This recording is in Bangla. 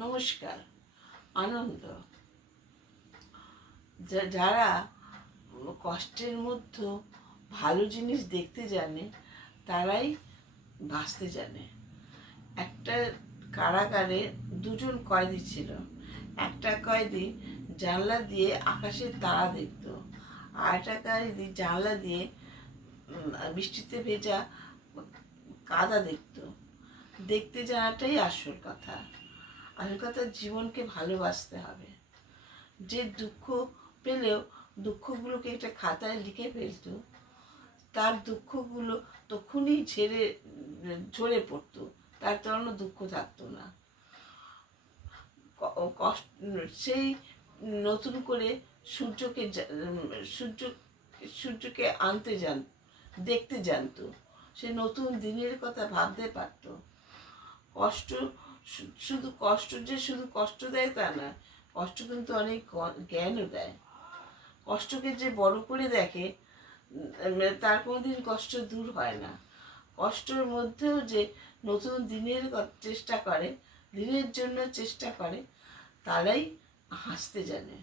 নমস্কার। আনন্দ যারা কষ্টের মধ্যে ভালো জিনিস দেখতে জানে তারাই বাঁচতে জানে। একটা কারাগারে দুজন কয়েদি ছিল। একটা কয়েদি জানলা দিয়ে আকাশের তারা দেখতো, আর একটা কয়েদি জানলা দিয়ে বৃষ্টিতে ভেজা কাদা দেখতো। দেখতে জানাটাই আসল কথা। আসল কথা, জীবনকে ভালোবাসতে হবে। যে দুঃখ পেলেও দুঃখগুলোকে একটা খাতায় লিখে ফেলতো, তার দুঃখগুলো তখনই ঝরে পড়তো, তার কারণে দুঃখ থাকতো না। কষ্ট সেই নতুন করে সূর্যকে দেখতে জানতো। সে নতুন দিনের কথা ভাবতে পারতো। কষ্ট শুধু কষ্ট দেয় তা না, কষ্ট কিন্তু অনেক জ্ঞানও দেয়। কষ্টকে যে বড় করে দেখে তার কোনোদিন কষ্ট দূর হয় না। কষ্টের মধ্যেও যে নতুন দিনের জন্য চেষ্টা করে, তারাই হাসতে জানে।